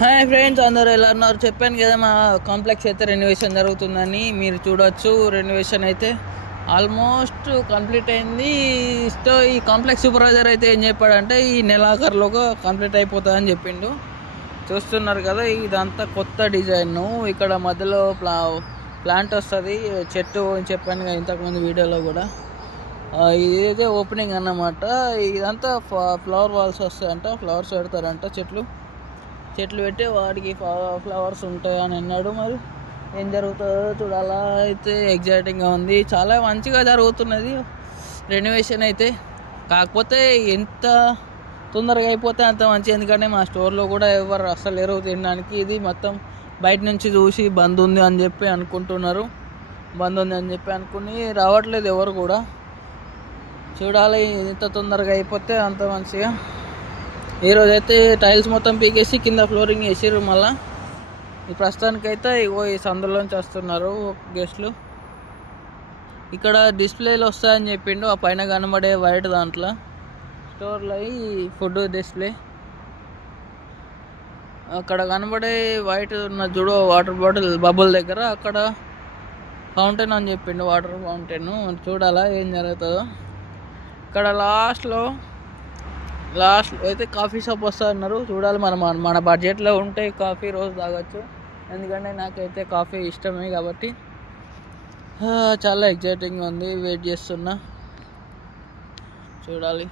Hi friends, అందరూ ఎలా ఉన్నారు? చెప్పాను కదా మా కాంప్లెక్స్ అయితే రెనోవేషన్ జరుగుతుందని. మీరు చూడొచ్చు, రెనోవేషన్ అయితే ఆల్మోస్ట్ కంప్లీట్ అయింది. ఈ కాంప్లెక్స్ సూపర్వైజర్ అయితే ఏం చెప్పాడంటే ఈ నెలాఖరులోగా కంప్లీట్ అయిపోతుందని చెప్పిండు. చూస్తున్నారు కదా, ఇదంతా కొత్త డిజైన్. ఇక్కడ మధ్యలో ప్లాంట్ వస్తుంది, చెట్టు అని చెప్పాను కదా ఇంతకుముందు వీడియోలో కూడా. ఇదైతే ఓపెనింగ్ అన్నమాట. ఇదంతా ఫ్లవర్ వాల్స్ వస్తాయంట, ఫ్లవర్స్ పెడతారంట. చెట్లు పెట్టి వాటికి ఫ్లవర్స్ ఉంటాయి అని అన్నాడు. మరి ఏం జరుగుతుందో చూడాలా. అయితే ఎగ్జైటింగ్గా ఉంది, చాలా మంచిగా జరుగుతున్నది రెనోవేషన్ అయితే. కాకపోతే ఎంత తొందరగా అయిపోతే అంత మంచి, ఎందుకంటే మా స్టోర్లో కూడా ఎవరు అసలు లేరు తినడానికి. ఇది మొత్తం బయట నుంచి చూసి బంద్ ఉంది అని చెప్పి అనుకుంటున్నారు. బంద్ ఉంది అని చెప్పి అనుకుని రావట్లేదు ఎవరు కూడా. చూడాలి, ఎంత తొందరగా అయిపోతే అంత మంచిగా. ఈరోజు అయితే టైల్స్ మొత్తం పీకేసి కింద ఫ్లోరింగ్ వేసారు. మళ్ళీ ఈ ప్రస్తుతానికైతే ఈ సందులోంచి వస్తున్నారు గెస్ట్లు. ఇక్కడ డిస్ప్లేలు వస్తాయని చెప్పిండు, ఆ పైన కనబడే వైట్ దాంట్లో స్టోర్లో ఫుడ్ డిస్ప్లే. అక్కడ కనబడే వైట్ ఉన్న చూడు వాటర్ బాటిల్ బబుల్ దగ్గర, అక్కడ ఫౌంటైన్ అని చెప్పిండు, వాటర్ ఫౌంటైన్. చూడాలా ఏం జరుగుతుందో. ఇక్కడ లాస్ట్లో అయితే కాఫీ షాప్ వస్తా అన్నారు. చూడాలి, మన బడ్జెట్లో ఉంటే కాఫీ రోజు తాగొచ్చు. ఎందుకంటే నాకైతే కాఫీ ఇష్టమే కాబట్టి చాలా ఎగ్జైటింగ్గా ఉంది, వెయిట్ చేస్తున్నా. చూడాలి.